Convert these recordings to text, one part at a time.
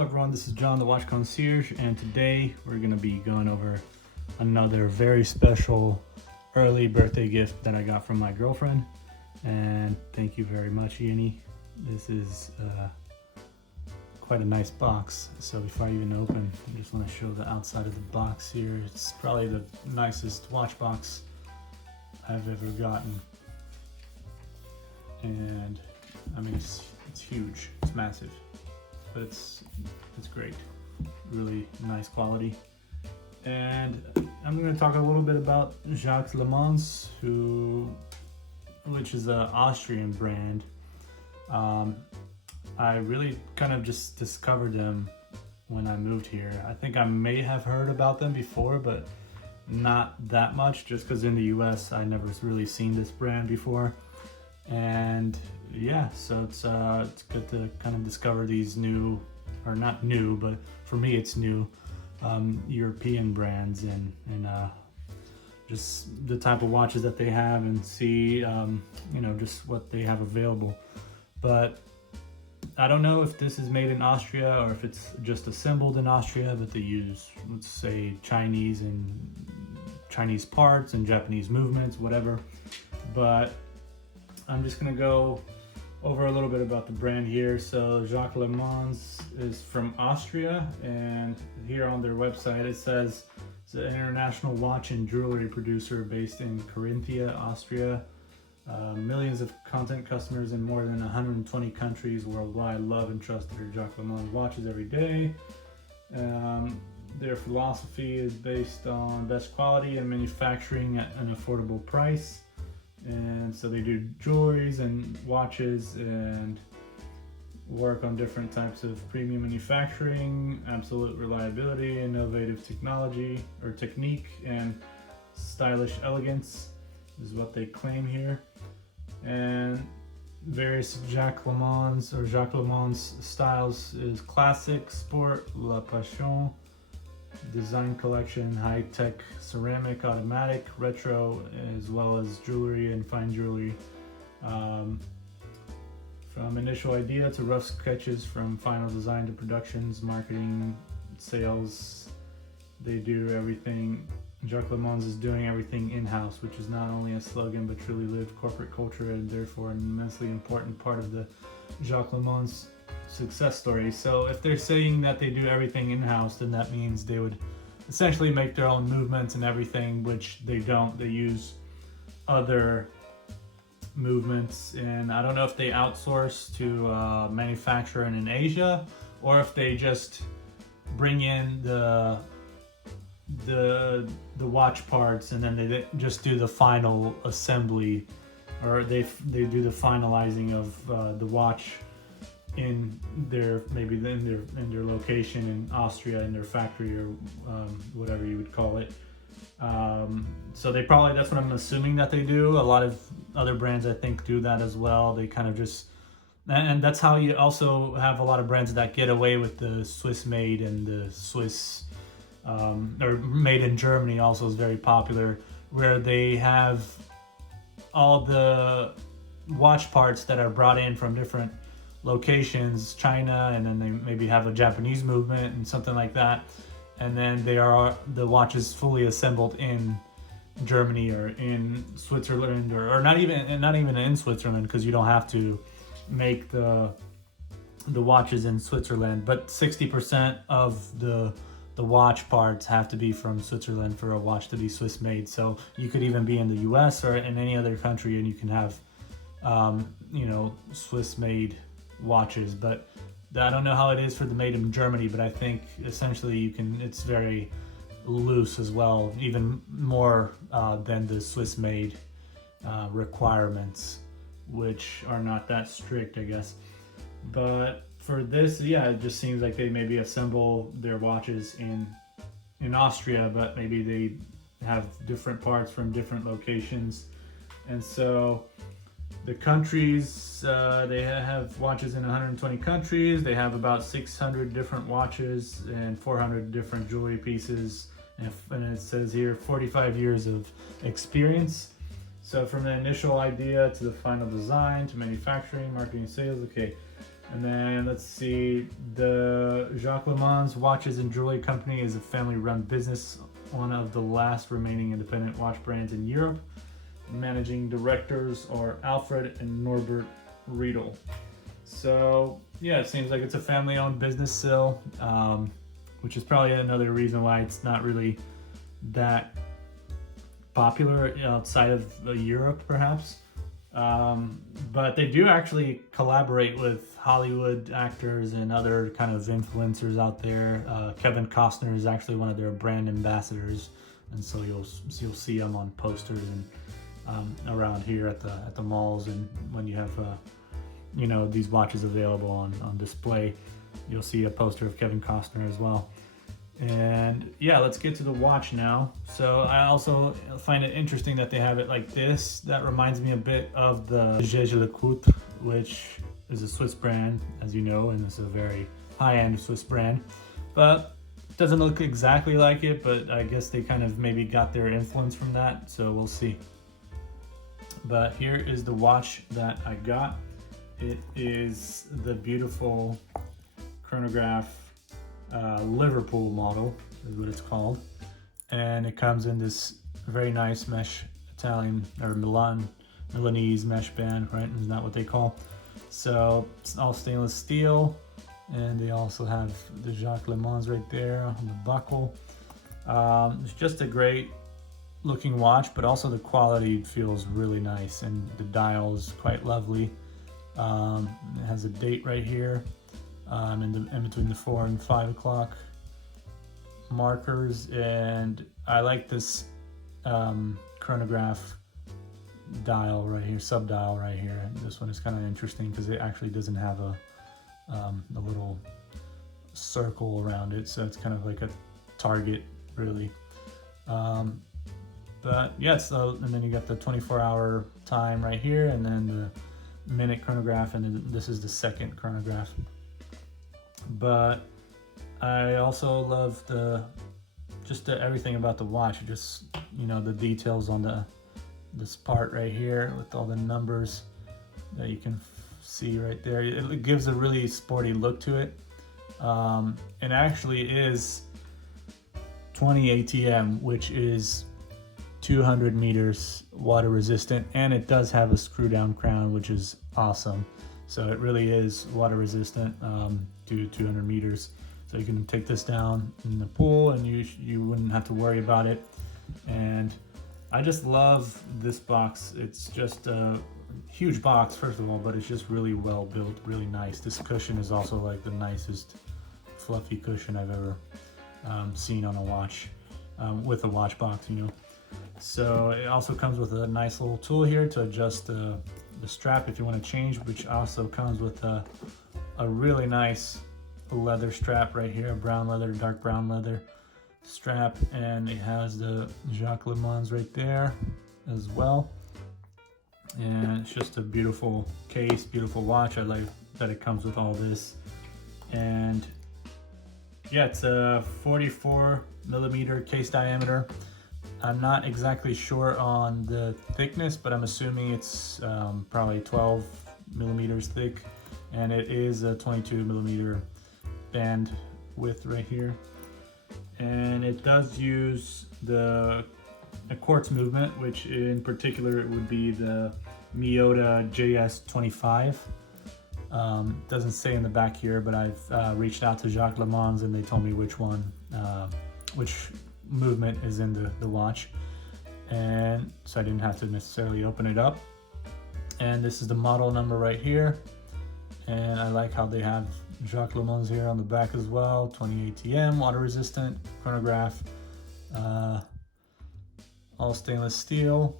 Hello everyone, this is John, the Watch Concierge, and today we're going to be going over another very special early birthday gift that I got from my girlfriend. And thank you very much, Ian. This is quite a nice box. So before I even open, I just want to show the outside of the box here. It's probably the nicest watch box I've ever gotten. And I mean, it's huge, it's massive. But it's great, really nice quality. And I'm going to talk a little bit about Jacques Lemans, which is an Austrian brand. I really kind of just discovered them when I moved here. I think I may have heard about them before, but not that much, just because in the US I never really seen this brand before. And yeah, so it's good to kind of discover these new, or not new, but for me it's new, European brands and just the type of watches that they have, and see just what they have available. But I don't know if this is made in Austria or if it's just assembled in Austria, but they use, let's say, Chinese parts and Japanese movements, whatever. But I'm just gonna go over a little bit about the brand here. So Jacques Lemans is from Austria, and here on their website it says it's an international watch and jewelry producer based in Carinthia, Austria. Millions of content customers in more than 120 countries worldwide love and trust their Jacques Lemans watches every day. Their philosophy is based on best quality and manufacturing at an affordable price. And so they do jewelries and watches and work on different types of premium manufacturing, absolute reliability, innovative technology or technique, and stylish elegance is what they claim here. And various Jacques Lemans styles is classic, sport, la passion, design collection, high-tech, ceramic, automatic, retro, as well as jewelry and fine jewelry. From initial idea to rough sketches, from final design to productions, marketing, sales, they do everything. Jacques Lemans is doing everything in-house, which is not only a slogan but truly lived corporate culture, and therefore an immensely important part of the Jacques Lemans success story. So if they're saying that they do everything in-house, then that means they would essentially make their own movements and everything, which they don't. They use other movements, and I don't know if they outsource to manufacturing in Asia, or if they just bring in the watch parts and then they just do the final assembly, or they do the finalizing of the watch in their location in Austria, in their factory, or whatever you would call it. So they probably, that's what I'm assuming that they do. A lot of other brands I think do that as well. They kind of just, and that's how you also have a lot of brands that get away with the Swiss made, and the Swiss or made in Germany also is very popular, where they have all the watch parts that are brought in from different locations, China, and then they maybe have a Japanese movement and something like that, and then the watches fully assembled in Germany or in Switzerland, or not even in Switzerland, because you don't have to make the watches in Switzerland, but 60% of the watch parts have to be from Switzerland for a watch to be Swiss made. So you could even be in the US or in any other country and you can have Swiss made watches. But I don't know how it is for the made in Germany, but I think essentially it's very loose as well, even more than the Swiss made requirements, which are not that strict, I guess. But for this, yeah, it just seems like they maybe assemble their watches in Austria, but maybe they have different parts from different locations. And so the countries, they have watches in 120 countries. They have about 600 different watches and 400 different jewelry pieces. And it says here 45 years of experience. So from the initial idea to the final design to manufacturing, marketing, sales, okay. And then let's see, the Jacques Lemans Watches and Jewelry Company is a family-run business, one of the last remaining independent watch brands in Europe. Managing directors are Alfred and Norbert Riedel. So yeah, it seems like it's a family-owned business still, which is probably another reason why it's not really that popular outside of Europe, perhaps. But they do actually collaborate with Hollywood actors and other kind of influencers out there. Kevin Costner is actually one of their brand ambassadors, and so you'll see him on posters and around here at the malls, and when you have these watches available on display, you'll see a poster of Kevin Costner as well. And yeah, let's get to the watch now. So I also find it interesting that they have it like this. That reminds me a bit of the Jaeger-LeCoultre, which is a Swiss brand, as you know, and it's a very high-end Swiss brand. But it doesn't look exactly like it, but I guess they kind of maybe got their influence from that, so we'll see. But here is the watch that I got. It is the beautiful chronograph Liverpool model is what it's called, and it comes in this very nice mesh Italian or Milanese mesh band, right? Isn't that what they call? So it's all stainless steel, and they also have the Jacques Lemans right there on the buckle. It's just a great looking watch, but also the quality feels really nice, and the dial is quite lovely. It has a date right here. In between the 4 and 5 o'clock markers, and I like this chronograph dial right here, sub dial right here. This one is kind of interesting because it actually doesn't have a little circle around it, so it's kind of like a target, really. But yeah, and then you got the 24-hour time right here, and then the minute chronograph, and then this is the second chronograph. But I also love everything about the watch. Just the details on this part right here with all the numbers that you can see right there. It gives a really sporty look to it. It actually is 20 ATM, which is 200 meters water resistant, and it does have a screw down crown, which is awesome. So it really is water resistant to 200 meters. So you can take this down in the pool and you wouldn't have to worry about it. And I just love this box. It's just a huge box, first of all, but it's just really well built, really nice. This cushion is also like the nicest fluffy cushion I've ever seen on a watch, with a watch box, So it also comes with a nice little tool here to adjust the strap if you want to change, which also comes with a really nice leather strap right here, brown leather, dark brown leather strap, and it has the Jacques Lemans right there as well. And it's just a beautiful case, beautiful watch. I like that it comes with all this. And yeah, it's a 44 millimeter case diameter. I'm not exactly sure on the thickness, but I'm assuming it's probably 12 millimeters thick, and it is a 22 millimeter band width right here. And it does use a quartz movement, which in particular it would be the Miyota JS25. Doesn't say in the back here, but I've reached out to Jacques Lemans and they told me which movement is in the watch, and so I didn't have to necessarily open it up. And this is the model number right here, and I like how they have Jacques Lemans here on the back as well. 20 ATM, water resistant chronograph, all stainless steel,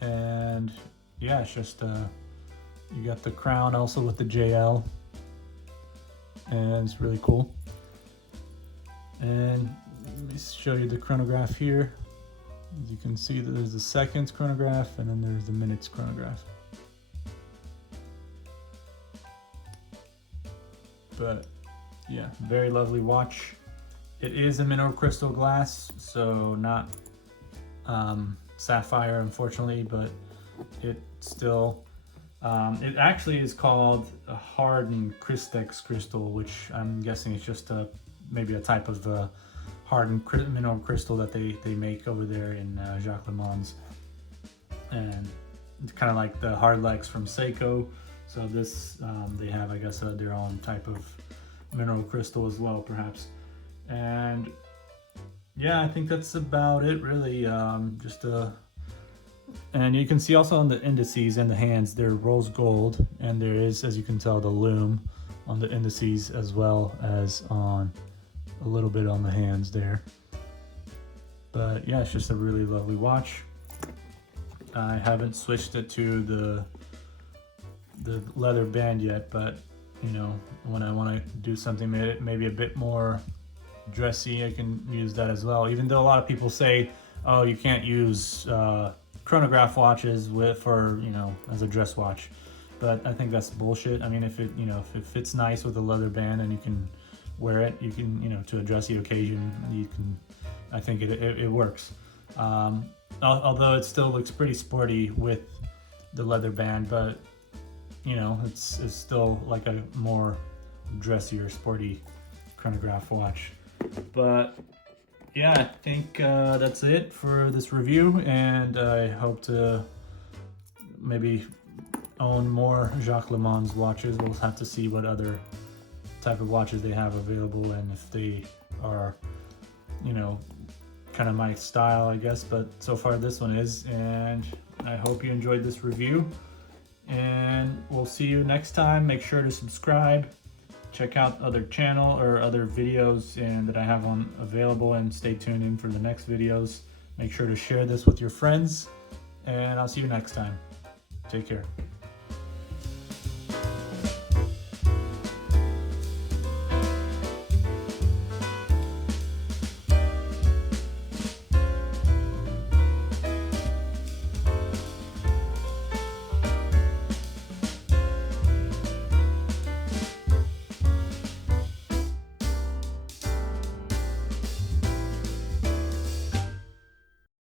and yeah, it's just you got the crown also with the JL, and it's really cool. And let me show you the chronograph here. As you can see, that there's the seconds chronograph, and then there's the minutes chronograph. But yeah, very lovely watch. It is a mineral crystal glass, so not sapphire, unfortunately, but it still It actually is called a hardened Cristex crystal, which I'm guessing is just maybe a type of hardened mineral crystal that they make over there in Jacques Lemans. And it's kind of like the Hardlex from Seiko. So this, they have, I guess, their own type of mineral crystal as well, perhaps. And yeah, I think that's about it, really. And you can see also on the indices and the hands, they're rose gold, and there is, as you can tell, the lume on the indices as well as on a little bit on the hands there. But yeah, it's just a really lovely watch. I haven't switched it to the leather band yet, but you know, when I want to do something maybe a bit more dressy, I can use that as well. Even though a lot of people say, oh, you can't use chronograph watches for, you know, as a dress watch, but I think that's bullshit. I mean, if it fits nice with a leather band and you can wear it, you can, you know, to a dressy occasion, you can, I think it works. Although it still looks pretty sporty with the leather band, but you know, it's still like a more dressier, sporty chronograph watch. But yeah, I think that's it for this review, and I hope to maybe own more Jacques Lemans watches. We'll have to see what other type of watches they have available and if they are, you know, kind of my style, I guess. But so far this one is, and I hope you enjoyed this review, and we'll see you next time. Make sure to subscribe, check out other channel or other videos and that I have on available, and stay tuned in for the next videos. Make sure to share this with your friends, and I'll see you next time. Take care.